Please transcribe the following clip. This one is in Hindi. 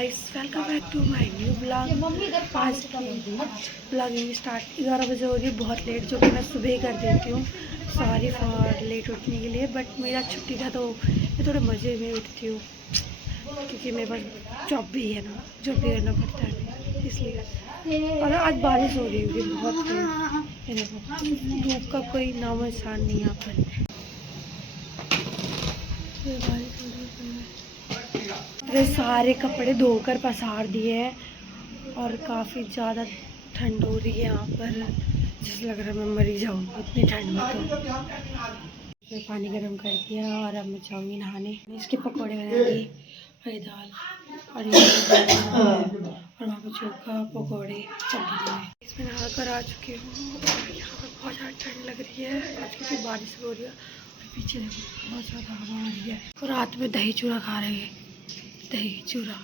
Guys, welcome back to my new blog. आज की ब्लॉगिंग स्टार्ट 11 बजे हो रही है, बहुत लेट, जो कि मैं सुबह ही कर देती हूँ। सॉरी फॉर लेट उठने के लिए, बट मेरा छुट्टी था तो मैं थोड़े मज़े में उठती हूँ, क्योंकि मेरे पास जॉब भी है ना, जॉब भी करना पड़ता है इसलिए। और आज बारिश हो रही होगी बहुत तेज, ये देखो धूप का कोई नामो निशान नहीं यहाँ पर। बारिश हो रही है, ये सारे कपड़े धोकर पसार दिए हैं और काफ़ी ज़्यादा ठंड हो रही है यहाँ पर, जैसे लग रहा है मैं मरी जाऊँगी इतनी ठंड में। तो पानी गर्म कर दिया और अब मैं जाऊँगी नहाने। इसके पकौड़े बनाएंगी और ये दाल और ये और वहाँ पर चोखा पकौड़े सब बना है। इसमें नहा कर आ चुकी हूँ और यहाँ पर बहुत ज़्यादा ठंड लग रही है आज, क्योंकि बारिश हो रही है और पीछे देखो बहुत ज़्यादा हवा आ रही है। और रात में दही चूड़ा खा रहे हैं, दही चूड़ा।